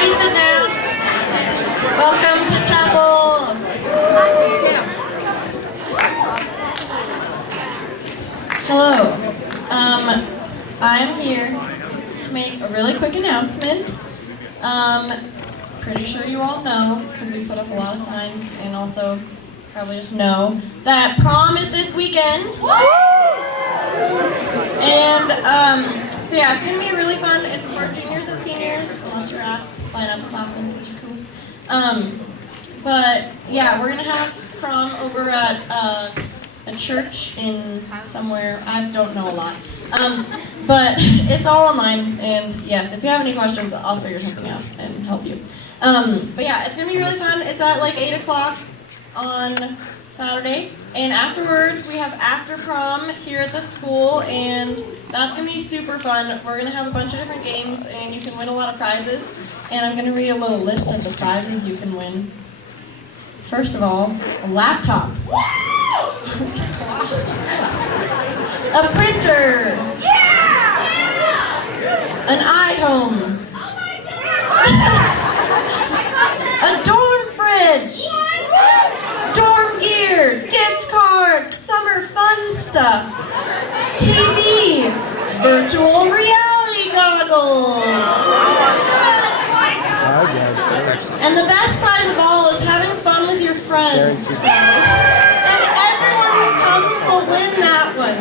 Everybody sit down. Welcome to chapel. Hello. I'm here to make a really quick announcement. Pretty sure you all know, because we put up a lot of signs, and also probably just know that prom is this weekend. And so yeah, it's gonna be really fun. It's for juniors and seniors, unless you're asked to line up classmen because you're cool. But yeah, we're gonna have prom over at a church in somewhere. I don't know a lot. But it's all online, and yes, if you have any questions, I'll figure something out and help you. But yeah, it's gonna be really fun. It's at like 8 o'clock on Saturday, and afterwards we have after prom here at the school, and that's gonna be super fun. We're gonna have a bunch of different games, and you can win a lot of prizes. And I'm gonna read a little list of the prizes you can win. First of all, a laptop. A printer! An iHome! A dorm fridge! Dorm gear! Gift cards! Summer fun stuff! TV! Virtual reality goggles! And the best prize of all is having fun with your friends. And everyone who comes will win that one.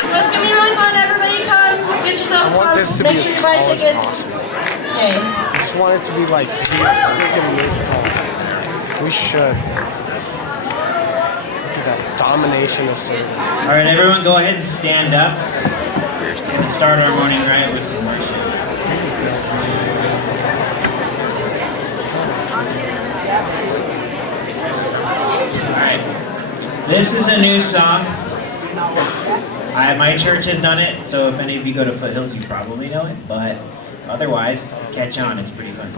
So it's gonna be really fun. Everybody come, get yourself pumped, make sure you buy tickets. Yay. I just want it to be like freaking this tall. We should. Look at that domination of service. All right, everyone go ahead and stand up. We'll start our morning right with some worship. All right, this is a new song. My church has done it, so if any of you go to Foothills, you probably know it, but otherwise, catch on, it's pretty fun.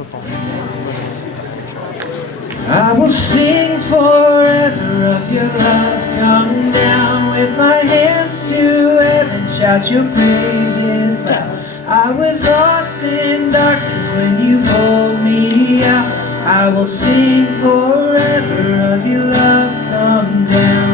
I will sing forever of your love, come down with my hands to heaven, shout your praises loud. I was lost in darkness when you pulled me out. I will sing forever of your love, come down.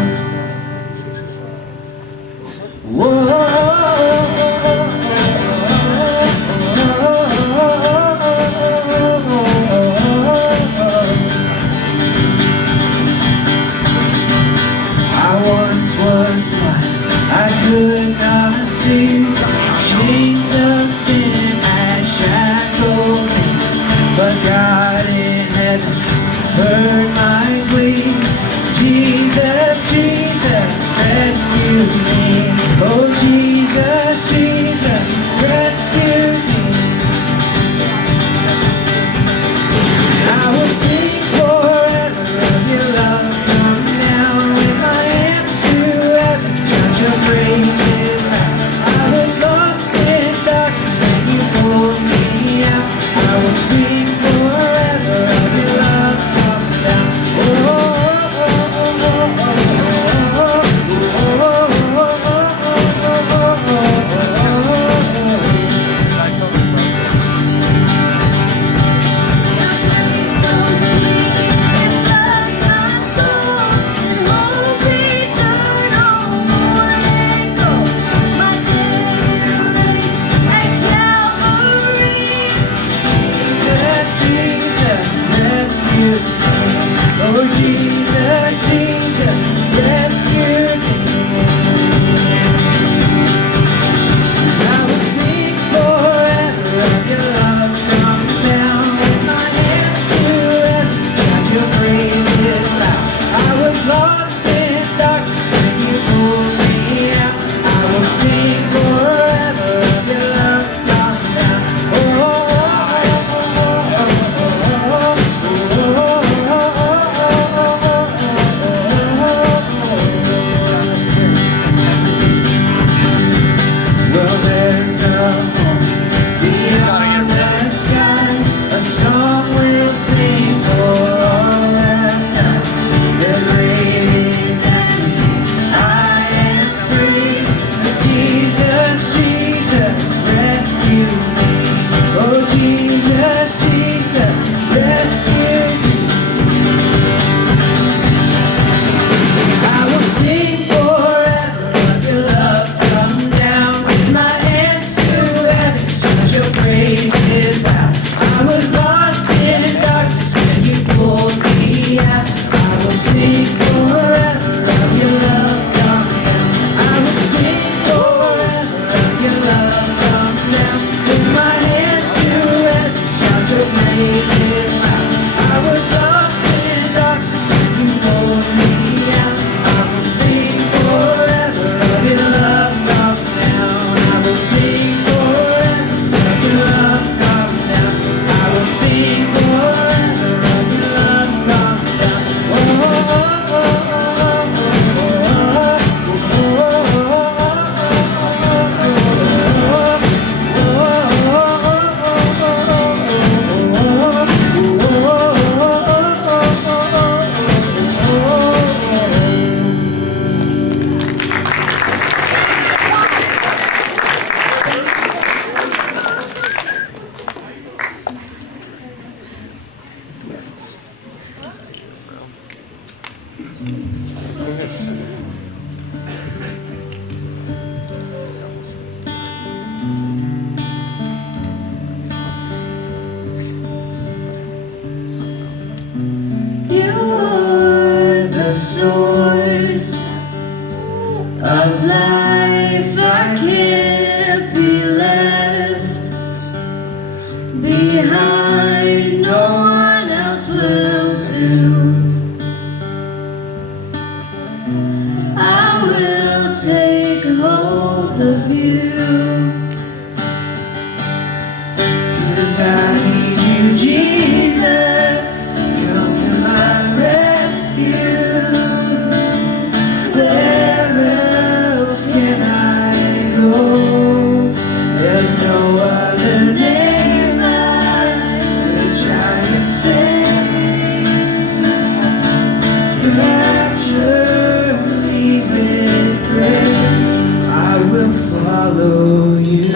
I once was blind, I could not see. Chains of sin had shackled me, but God in heaven heard my plea. Jesus, Jesus, rescue me. Oh Jesus, Jesus, rescue me. I will sing forever of your love. Come down with my hands to heaven, shout your praises loud. I was lost in darkness when you pulled me out. I will sing forever of your love. Come down. Oh, oh, oh, oh, oh, oh, oh, oh, oh, oh, oh. the source of life. I can't be left behind, no one else will do. I will take hold of you. 'Cause I need you, Jesus, come to my rescue. Where else can I go? There's no other name by which I can save. Capture me with grace, I will follow you.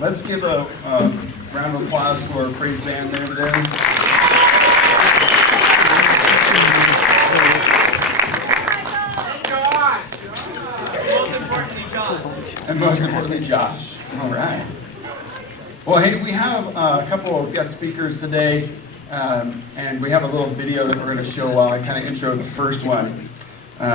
Let's give a round of applause for our praise band there today. And most importantly, Josh. All right. Well, hey, we have a couple of guest speakers today, and we have a little video that we're going to show while I kind of intro the first one.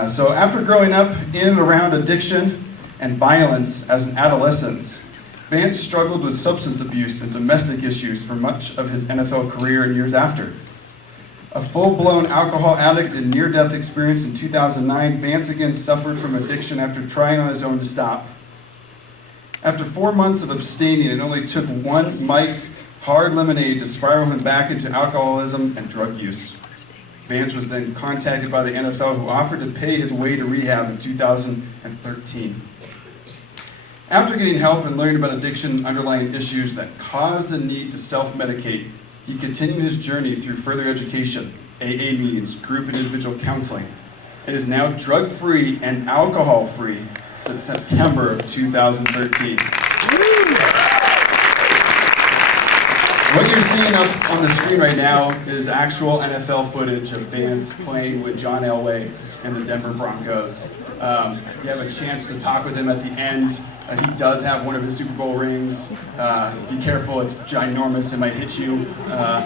So after growing up in and around addiction and violence as an adolescent, Vance struggled with substance abuse and domestic issues for much of his NFL career and years after. A full-blown alcohol addict and near-death experience in 2009, Vance again suffered from addiction after trying on his own to stop. After 4 months of abstaining, it only took one Mike's Hard Lemonade to spiral him back into alcoholism and drug use. Vance was then contacted by the NFL, who offered to pay his way to rehab in 2013. After getting help and learning about addiction and underlying issues that caused the need to self-medicate, he continued his journey through further education, AA meetings, group and individual counseling, and is now drug-free and alcohol-free since September of 2013. What you're seeing up on the screen right now is actual NFL footage of Vance playing with John Elway and the Denver Broncos. You have a chance to talk with him at the end. He does have one of his Super Bowl rings. Be careful, it's ginormous, it might hit you. But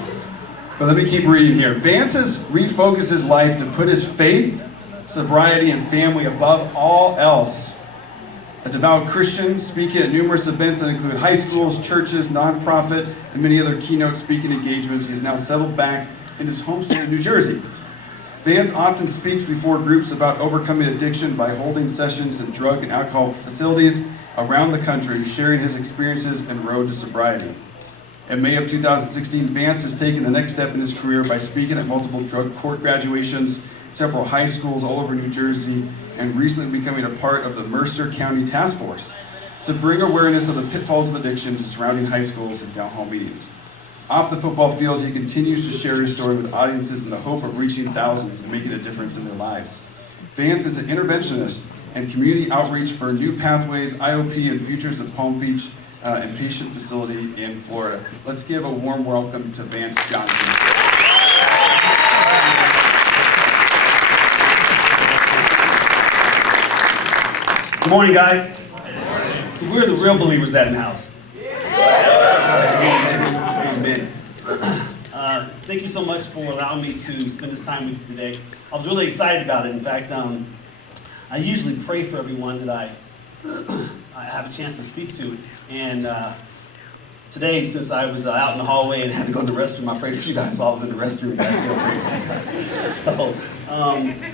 let me keep reading here. Vance has refocused his life to put his faith, sobriety, and family above all else. A devout Christian, speaking at numerous events that include high schools, churches, nonprofit, and many other keynote speaking engagements, he has now settled back in his home state of New Jersey. Vance often speaks before groups about overcoming addiction by holding sessions in drug and alcohol facilities around the country, sharing his experiences and road to sobriety. In May of 2016, Vance has taken the next step in his career by speaking at multiple drug court graduations, several high schools all over New Jersey, and recently becoming a part of the Mercer County Task Force to bring awareness of the pitfalls of addiction to surrounding high schools and town hall meetings. Off the football field, he continues to share his story with audiences in the hope of reaching thousands and making a difference in their lives. Vance is an interventionist and community outreach for New Pathways, IOP, and Futures of Palm Beach Inpatient Facility in Florida. Let's give a warm welcome to Vance Johnson. Good morning, guys. So we're the real believers that in the house. Amen. Thank you so much for allowing me to spend this time with you today. I was really excited about it. In fact, I usually pray for everyone that I have a chance to speak to. And today, since I was out in the hallway and had to go to the restroom, I prayed for you guys while I was in the restroom. So,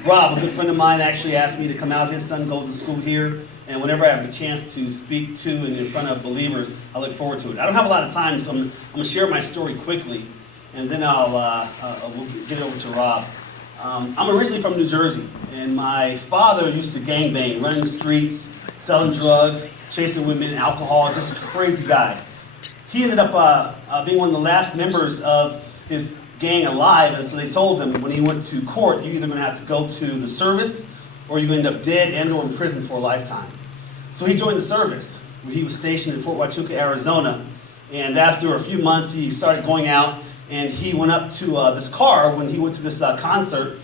Rob, a good friend of mine, actually asked me to come out. His son goes to school here. And whenever I have a chance to speak to and in front of believers, I look forward to it. I don't have a lot of time, so I'm going to share my story quickly. And then we'll get it over to Rob. I'm originally from New Jersey. And my father used to gangbang, running the streets, selling drugs, chasing women, alcohol, just a crazy guy. He ended up being one of the last members of his gang alive, and so they told him when he went to court, you're either going to have to go to the service or you end up dead and or in prison for a lifetime. So he joined the service, where he was stationed in Fort Huachuca, Arizona, and after a few months he started going out, and he went up to this car when he went to this concert.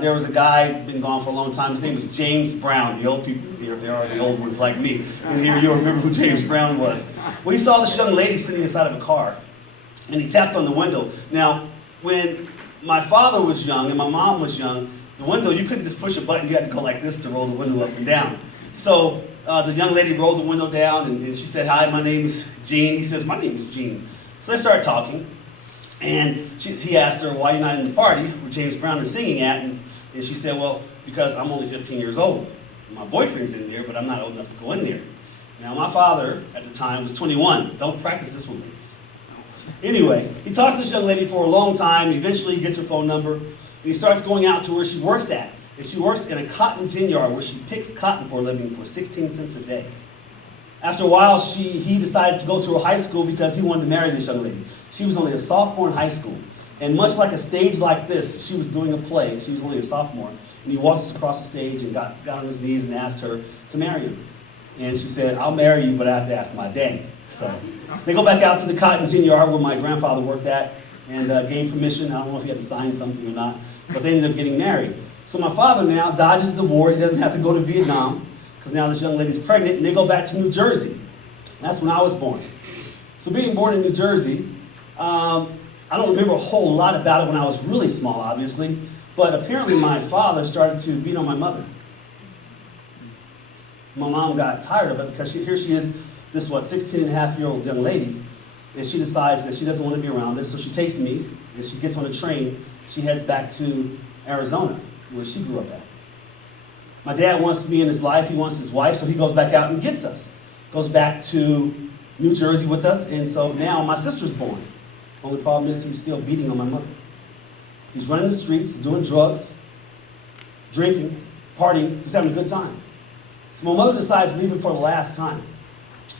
There was a guy, been gone for a long time, his name was James Brown. The old people, there are the old ones like me, and here you'll remember who James Brown was. Well, he saw this young lady sitting inside of a car, and he tapped on the window. Now, when my father was young and my mom was young, the window, you couldn't just push a button, you had to go like this to roll the window up and down. So the young lady rolled the window down, and she said, "Hi, my name is Jean." He says, "My name is Jean." So they started talking. And he asked her, "Why are you not in the party where James Brown is singing at?" And she said, "Well, because I'm only 15 years old. My boyfriend's in there, but I'm not old enough to go in there." Now, my father, at the time, was 21. Don't practice this with ladies. Anyway, he talks to this young lady for a long time. Eventually, he gets her phone number, and he starts going out to where she works at. And she works in a cotton gin yard where she picks cotton for a living for 16 cents a day. After a while, he decided to go to her high school because he wanted to marry this young lady. She was only a sophomore in high school. And much like a stage like this, she was doing a play. She was only a sophomore. And he walks across the stage and got on his knees and asked her to marry him. And she said, "I'll marry you, but I have to ask my daddy." So they go back out to the cotton gin yard where my grandfather worked at and gained permission. I don't know if he had to sign something or not, but they ended up getting married. So my father now dodges the war. He doesn't have to go to Vietnam because now this young lady's pregnant, and they go back to New Jersey. That's when I was born. So being born in New Jersey, I don't remember a whole lot about it when I was really small, obviously, but apparently my father started to beat on my mother. My mom got tired of it because here she is, this 16-and-a-half-year-old young lady, and she decides that she doesn't want to be around this, so she takes me, and she gets on a train, she heads back to Arizona, where she grew up at. My dad wants me in his life, he wants his wife, so he goes back out and gets us. Goes back to New Jersey with us, and so now my sister's born. Only problem is he's still beating on my mother. He's running the streets, doing drugs, drinking, partying, he's having a good time. So my mother decides to leave him for the last time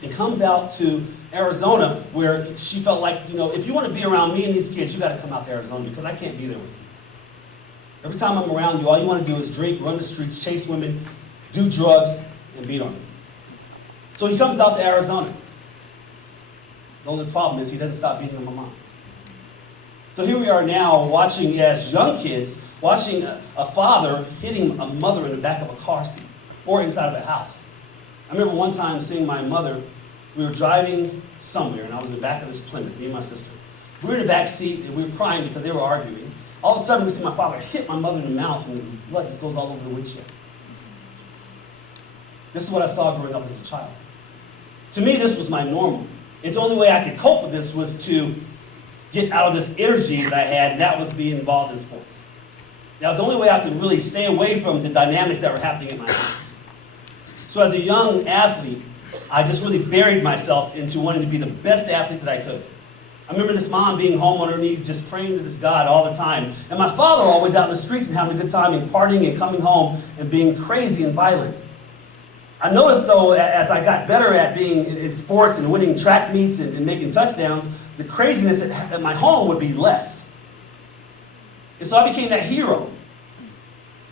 and comes out to Arizona where she felt like, if you want to be around me and these kids, you got to come out to Arizona because I can't be there with you. Every time I'm around you, all you want to do is drink, run the streets, chase women, do drugs, and beat on them. So he comes out to Arizona. The only problem is he doesn't stop beating on my mom. So here we are now watching, as young kids, watching a father hitting a mother in the back of a car seat or inside of a house. I remember one time seeing my mother. We were driving somewhere, and I was in the back of this Plymouth, me and my sister. We were in the back seat, and we were crying because they were arguing. All of a sudden, we see my father hit my mother in the mouth, and the blood just goes all over the windshield. This is what I saw growing up as a child. To me, this was my normal. And the only way I could cope with this was to get out of this energy that I had, and that was being involved in sports. That was the only way I could really stay away from the dynamics that were happening in my house. So as a young athlete, I just really buried myself into wanting to be the best athlete that I could. I remember this mom being home on her knees just praying to this God all the time. And my father always out in the streets and having a good time and partying and coming home and being crazy and violent. I noticed, though, as I got better at being in sports and winning track meets and making touchdowns, the craziness at my home would be less. And so I became that hero.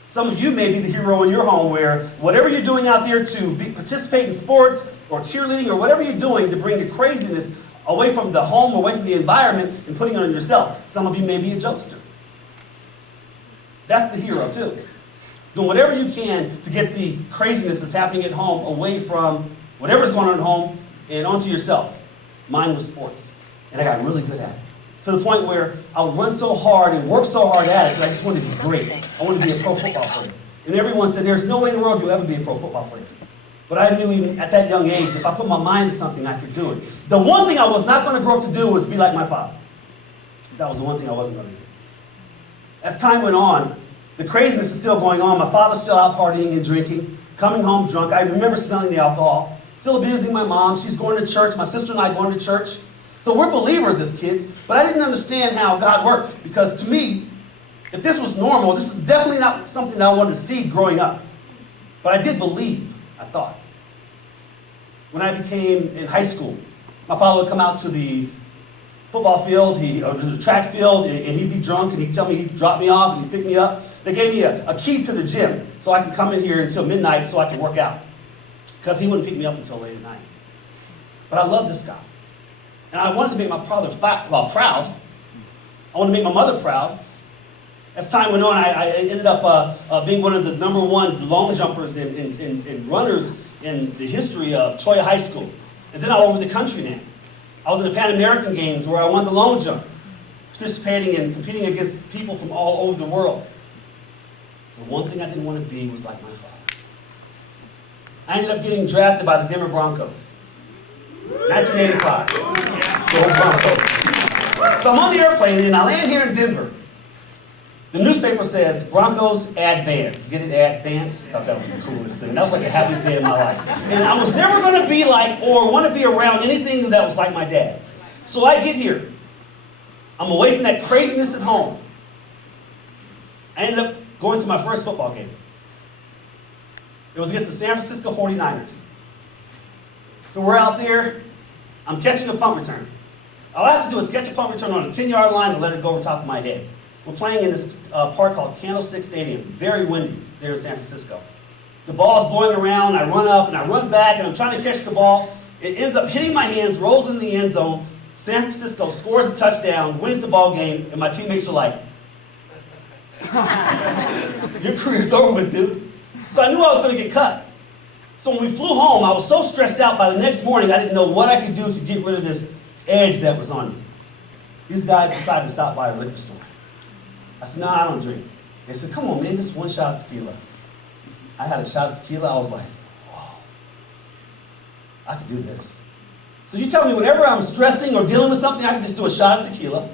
Some of you may be the hero in your home where whatever you're doing out there to participate in sports or cheerleading or whatever you're doing to bring the craziness away from the home, away from the environment, and putting it on yourself. Some of you may be a jokester. That's the hero, too. Doing whatever you can to get the craziness that's happening at home away from whatever's going on at home and onto yourself. Mine was sports, and I got really good at it. To the point where I would run so hard and work so hard at it that I just wanted to be great. I wanted to be a pro football player. And everyone said, there's no way in the world you'll ever be a pro football player. But I knew even at that young age, if I put my mind to something, I could do it. The one thing I was not going to grow up to do was be like my father. That was the one thing I wasn't going to do. As time went on, the craziness is still going on. My father's still out partying and drinking, coming home drunk. I remember smelling the alcohol, still abusing my mom. She's going to church. My sister and I going to church. So we're believers as kids, but I didn't understand how God worked. Because to me, if this was normal, this is definitely not something that I wanted to see growing up. But I did believe, I thought. When I became in high school, my father would come out to the football field, or to the track field, and he'd be drunk, and he'd tell me he'd drop me off, and he'd pick me up. They gave me a key to the gym, so I could come in here until midnight so I could work out. Because he wouldn't pick me up until late at night. But I loved this guy. And I wanted to make my father proud. I wanted to make my mother proud. As time went on, I ended up being one of the #1 long jumpers and runners in the history of Troy High School. And then all over the country now. I was in the Pan American Games where I won the long jump, participating and competing against people from all over the world. The one thing I didn't want to be was like my father. I ended up getting drafted by the Denver Broncos. 1985. The old Broncos. So I'm on the airplane and I land here in Denver. The newspaper says, Broncos add Vance. Get it, add Vance? I thought that was the coolest thing. That was like the happiest day of my life. And I was never going to be like or want to be around anything that was like my dad. So I get here. I'm away from that craziness at home. I ended up going to my first football game. It was against the San Francisco 49ers. So we're out there. I'm catching a punt return. All I have to do is catch a punt return on a 10-yard line and let it go over top of my head. We're playing in this park called Candlestick Stadium. Very windy there in San Francisco. The ball's blowing around. I run up and I run back and I'm trying to catch the ball. It ends up hitting my hands, rolls in the end zone. San Francisco scores a touchdown, wins the ball game, and my teammates are like, your career's over with, dude. So I knew I was going to get cut. So when we flew home, I was so stressed out by the next morning, I didn't know what I could do to get rid of this edge that was on me. These guys decided to stop by a liquor store. I said, no, I don't drink. They said, come on, man, just one shot of tequila. I had a shot of tequila. I was like, oh, I could do this. So you tell me whenever I'm stressing or dealing with something, I can just do a shot of tequila,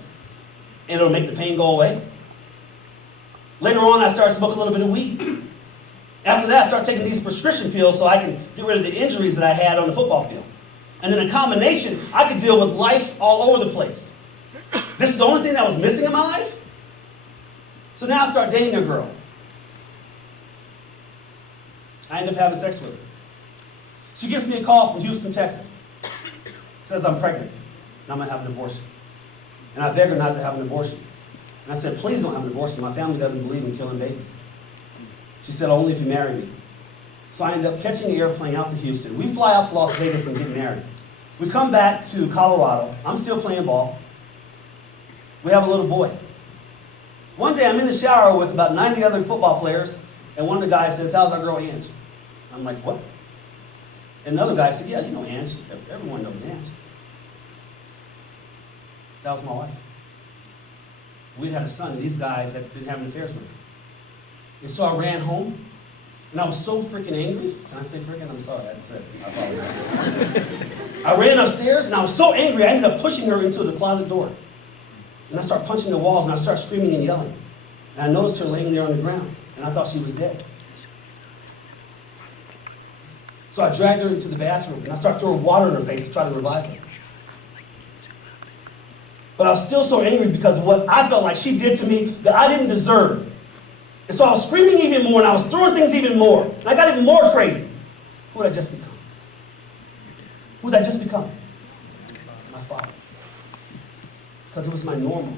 and it'll make the pain go away. Later on, I started smoking a little bit of weed. After that, I started taking these prescription pills so I can get rid of the injuries that I had on the football field. And then in combination, I could deal with life all over the place. This is the only thing that was missing in my life? So now I start dating a girl. I end up having sex with her. She gives me a call from Houston, Texas. Says I'm pregnant, and I'm going to have an abortion. And I beg her not to have an abortion. And I said, please don't have an abortion. My family doesn't believe in killing babies. She said, only if you marry me. So I ended up catching the airplane out to Houston. We fly out to Las Vegas and get married. We come back to Colorado. I'm still playing ball. We have a little boy. One day I'm in the shower with about 90 other football players, and one of the guys says, how's our girl Ange? I'm like, what? And another guy said, yeah, you know Ange. Everyone knows Ange. That was my wife. We'd had a son, and these guys had been having affairs with her. And so I ran home, and I was so freaking angry. Can I say freaking? I'm sorry, that's it. I apologize. I ran upstairs, and I was so angry, I ended up pushing her into the closet door. And I started punching the walls, and I started screaming and yelling. And I noticed her laying there on the ground, and I thought she was dead. So I dragged her into the bathroom, and I started throwing water in her face to try to revive her. But I was still so angry because of what I felt like she did to me that I didn't deserve. And so I was screaming even more, and I was throwing things even more. And I got even more crazy. Who would I just become? Who would I just become? My father. Because it was my normal.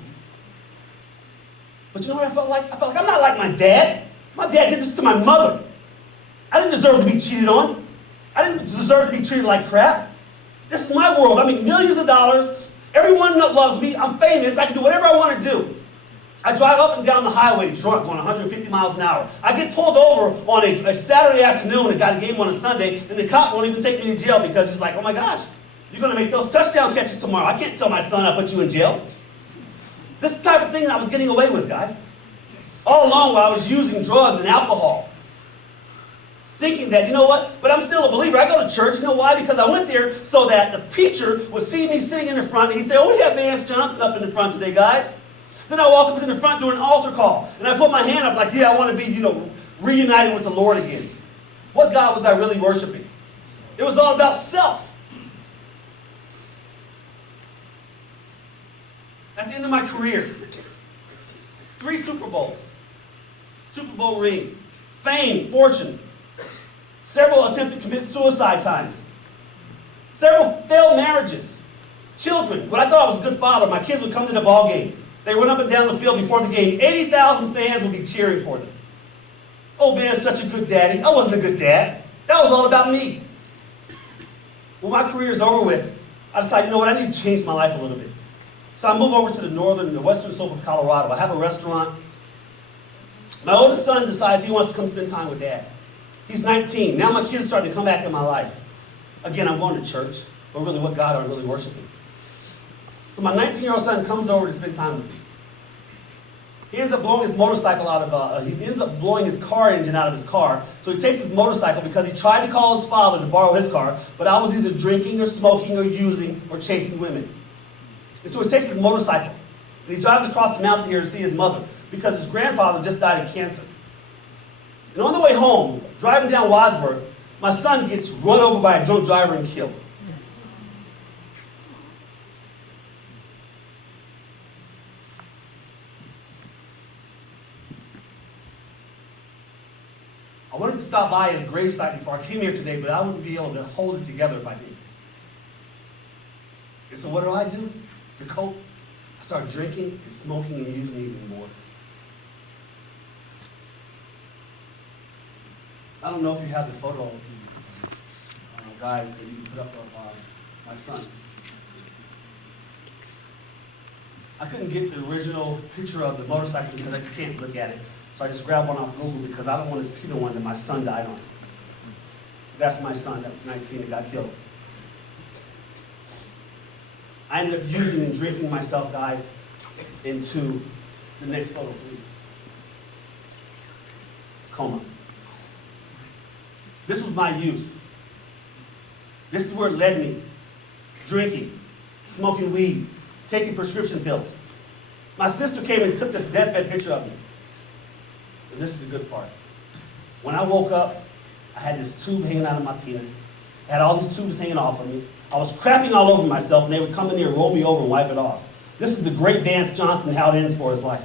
But you know what I felt like? I felt like I'm not like my dad. My dad did this to my mother. I didn't deserve to be cheated on. I didn't deserve to be treated like crap. This is my world. I make millions of dollars. Everyone that loves me. I'm famous. I can do whatever I want to do. I drive up and down the highway drunk going 150 miles an hour. I get pulled over on a Saturday afternoon and got a game on a Sunday, and the cop won't even take me to jail because he's like, oh my gosh, you're going to make those touchdown catches tomorrow. I can't tell my son I put you in jail. This is the type of thing I was getting away with, guys. All along while I was using drugs and alcohol. Thinking that, you know what, but I'm still a believer. I go to church. You know why? Because I went there so that the preacher would see me sitting in the front, and he'd say, oh, we have Vance Johnson up in the front today, guys. Then I walk up in the front during an altar call, and I put my hand up like, yeah, I want to be, reunited with the Lord again. What God was I really worshiping? It was all about self. At the end of my career, 3 Super Bowls, Super Bowl rings, fame, fortune, several attempted to commit suicide times, several failed marriages, children. When I thought I was a good father, my kids would come to the ball game. They went up and down the field before the game. 80,000 fans would be cheering for them. Oh, Van's such a good daddy. I wasn't a good dad. That was all about me. When my career is over with, I decided, you know what, I need to change my life a little bit. So I move over to the western slope of Colorado. I have a restaurant. My oldest son decides he wants to come spend time with Dad. He's 19. Now my kids starting to come back in my life. Again, I'm going to church, but really what God are really worshiping. So my 19-year-old son comes over to spend time with me. He ends up blowing his motorcycle out of, he ends up blowing his car engine out of his car. So he takes his motorcycle because he tried to call his father to borrow his car, but I was either drinking or smoking or using or chasing women. And so he takes his motorcycle and he drives across the mountain here to see his mother because his grandfather just died of cancer. And on the way home, driving down Wadsworth, my son gets run over by a drunk driver and killed. I wanted to stop by his gravesite before I came here today, but I wouldn't be able to hold it together if I did. And so what do? To cope, I started drinking and smoking and using even more. I don't know if you have the photo, guys, that you can put up of my son. I couldn't get the original picture of the motorcycle because I just can't look at it. So I just grabbed one off Google because I don't want to see the one that my son died on. That's my son, that was 19 that got killed. I ended up using and drinking myself, guys, into the next photo, please. Coma. This was my use. This is where it led me. Drinking, smoking weed, taking prescription pills. My sister came and took this deathbed picture of me. And this is the good part. When I woke up, I had this tube hanging out of my penis. I had all these tubes hanging off of me. I was crapping all over myself, and they would come in here and roll me over and wipe it off. This is the great Vance Johnson, how it ends for his life.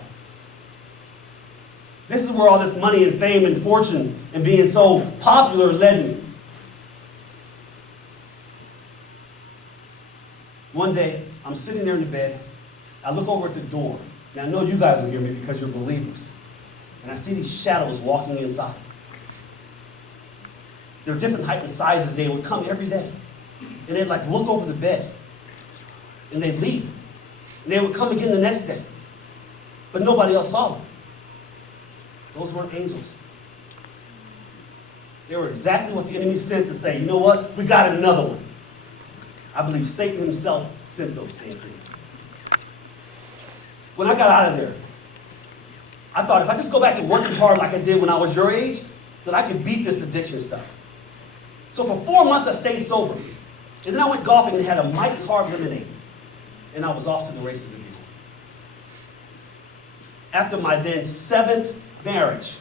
This is where all this money and fame and fortune and being so popular led me. One day, I'm sitting there in the bed. I look over at the door. Now, I know you guys will hear me because you're believers. And I see these shadows walking inside. They're different height and sizes. They would come every day. And they'd like look over the bed. And they'd leave. And they would come again the next day. But nobody else saw them. Those weren't angels. They were exactly what the enemy sent to say, you know what? We got another one. I believe Satan himself sent those damn things. When I got out of there, I thought if I just go back to working hard like I did when I was your age, that I could beat this addiction stuff. So for 4 months I stayed sober. And then I went golfing and had a Mike's Hard Lemonade. And I was off to the races again. After my then 7th marriage,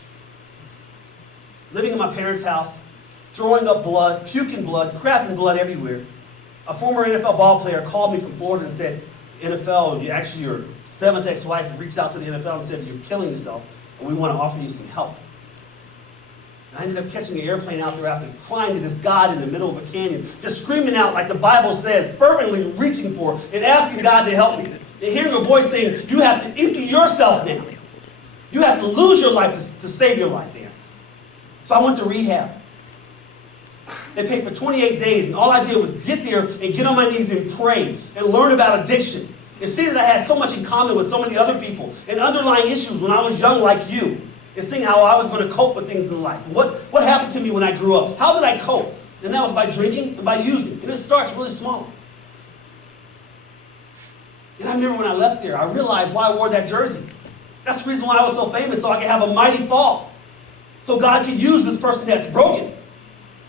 living in my parents' house, throwing up blood, puking blood, crapping blood everywhere, a former NFL ball player called me from Florida and said, NFL, your 7th ex-wife reached out to the NFL and said, you're killing yourself, and we want to offer you some help. And I ended up catching an airplane out there after crying to this God in the middle of a canyon, just screaming out like the Bible says, fervently reaching for and asking God to help me. And hearing a voice saying, you have to empty yourself now. You have to lose your life to save your life, Vance. So I went to rehab. They paid for 28 days, and all I did was get there and get on my knees and pray and learn about addiction. And see that I had so much in common with so many other people and underlying issues when I was young like you. And seeing how I was going to cope with things in life. What happened to me when I grew up? How did I cope? And that was by drinking and by using. And it starts really small. And I remember when I left there, I realized why I wore that jersey. That's the reason why I was so famous, so I could have a mighty fall. So God could use this person that's broken.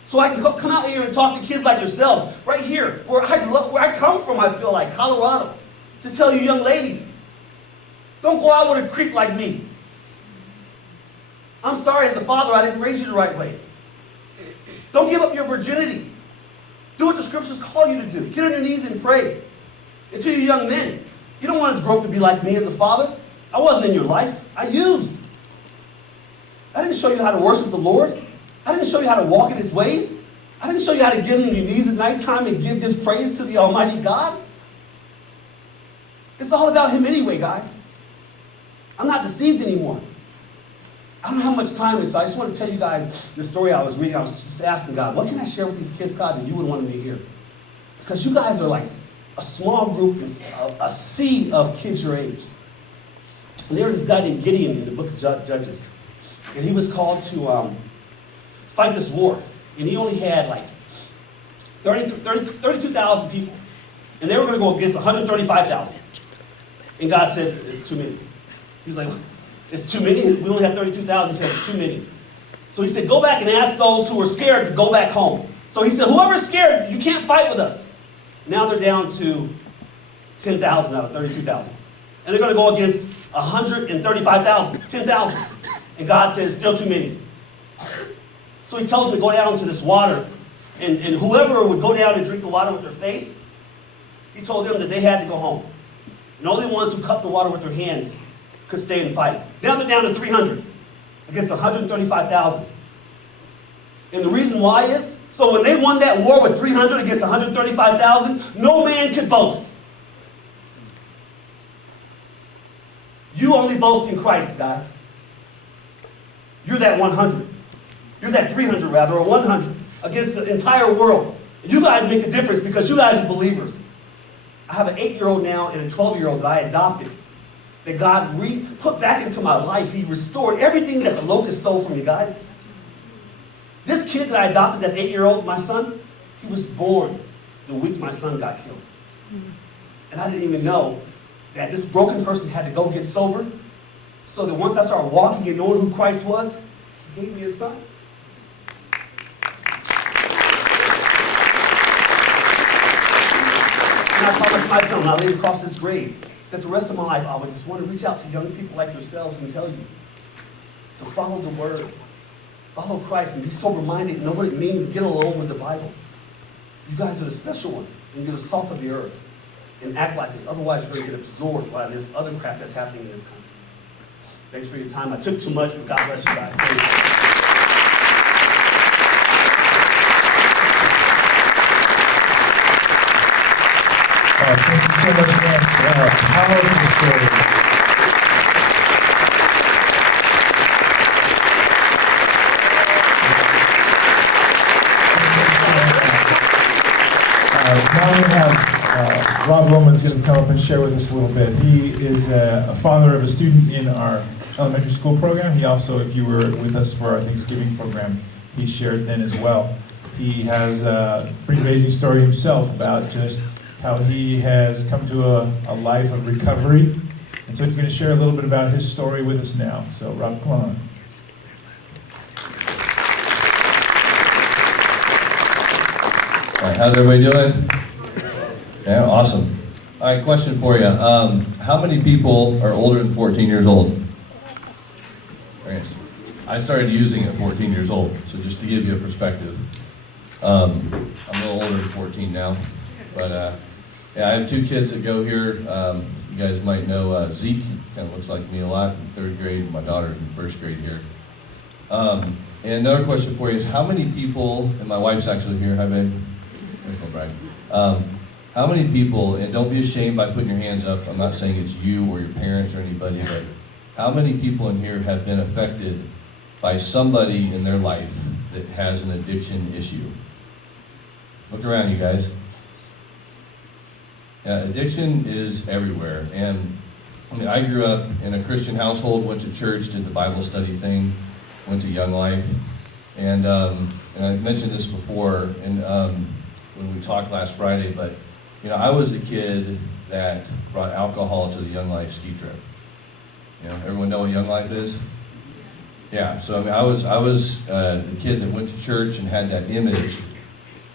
So I can come out here and talk to kids like yourselves, right here, where I come from, I feel like, Colorado, to tell you young ladies, don't go out with a creep like me. I'm sorry, as a father, I didn't raise you the right way. Don't give up your virginity. Do what the scriptures call you to do. Get on your knees and pray. And to you young men, you don't want to grow up to be like me as a father. I wasn't in your life. I used. I didn't show you how to worship the Lord. I didn't show you how to walk in his ways. I didn't show you how to get on your knees at nighttime and give just praise to the Almighty God. It's all about him anyway, guys. I'm not deceived anymore. I don't know how much time it is, so I just want to tell you guys the story I was reading. I was just asking God, what can I share with these kids, God, that you would want them to hear? Because you guys are like a small group, a sea of kids your age. And there was this guy named Gideon in the book of Judges. And he was called to fight this war. And he only had like 32,000 people. And they were going to go against 135,000. And God said, it's too many. He was like, it's too many? We only have 32,000. He said, it's too many. So he said, go back and ask those who are scared to go back home. So he said, whoever's scared, you can't fight with us. Now they're down to 10,000 out of 32,000. And they're going to go against 135,000, 10,000. And God says, still too many. So he told them to go down to this water. And whoever would go down and drink the water with their face, he told them that they had to go home. And only the ones who cupped the water with their hands could stay and fight. Now they're down to 300 against 135,000. And the reason why is, so when they won that war with 300 against 135,000, no man could boast. You only boast in Christ, guys. You're that 100. You're that 300 rather, or 100 against the entire world. And you guys make a difference because you guys are believers. I have an 8-year-old now and a 12-year-old that I adopted. That God put back into my life. He restored everything that the locust stole from you guys. This kid that I adopted, that's 8-year-old, my son, he was born the week my son got killed. And I didn't even know that this broken person had to go get sober, so that once I started walking and knowing who Christ was, he gave me a son. And I promised my son, when I laid across his grave, that the rest of my life I would just want to reach out to young people like yourselves and tell you to follow the word, follow Christ, and be sober-minded and know what it means. Get along with the Bible. You guys are the special ones, and you're the salt of the earth, and act like it. Otherwise, you're going to get absorbed by this other crap that's happening in this country. Thanks for your time. I took too much, but God bless you guys. Thank you. Thank you so much, Vance. Powerful story. Now we have Rob Loman's going to come up and share with us a little bit. He is a father of a student in our elementary school program. He also, if you were with us for our Thanksgiving program, he shared then as well. He has a pretty amazing story himself about just how he has come to a life of recovery. And so he's going to share a little bit about his story with us now. So Rob, come on. All right, how's everybody doing? Yeah, awesome. All right, question for you. How many people are older than 14 years old? I started using at 14 years old, so just to give you a perspective. I'm a little older than 14 now, but yeah, I have two kids that go here. You guys might know Zeke, kind of looks like me a lot, in third grade. My daughter's in first grade here. And another question for you is, how many people, and my wife's actually here, hi babe. How many people, and don't be ashamed by putting your hands up, I'm not saying it's you or your parents or anybody, but how many people in here have been affected by somebody in their life that has an addiction issue? Look around, you guys. Addiction is everywhere, and I mean, I grew up in a Christian household, went to church, did the Bible study thing, went to Young Life, and I mentioned this before, and when we talked last Friday, but you know, I was the kid that brought alcohol to the Young Life ski trip. You know, everyone know what Young Life is? Yeah, so I mean, I was the kid that went to church and had that image,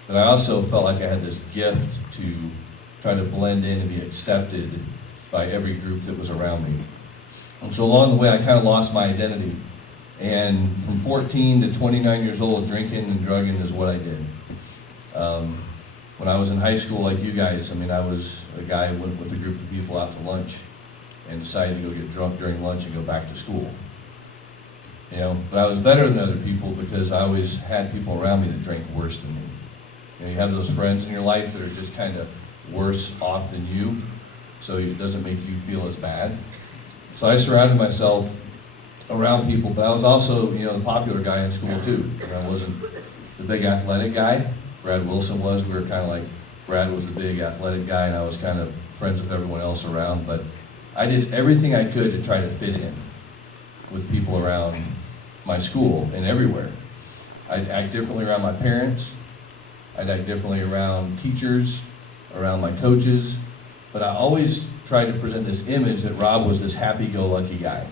but I also felt like I had this gift to try to blend in and be accepted by every group that was around me. And so along the way, I kind of lost my identity. And from 14 to 29 years old, drinking and drugging is what I did. When I was in high school, like you guys, I mean, I was a guy who went with a group of people out to lunch and decided to go get drunk during lunch and go back to school. You know, but I was better than other people because I always had people around me that drank worse than me. You know, you have those friends in your life that are just kind of worse off than you, so it doesn't make you feel as bad. So I surrounded myself around people, but I was also, you know, the popular guy in school too. And I wasn't the big athletic guy. Brad Wilson was. We were kind of like, Brad was the big athletic guy, and I was kind of friends with everyone else around. But I did everything I could to try to fit in with people around my school and everywhere. I'd act differently around my parents. I'd act differently around teachers, around my coaches. But I always tried to present this image that Rob was this happy-go-lucky guy.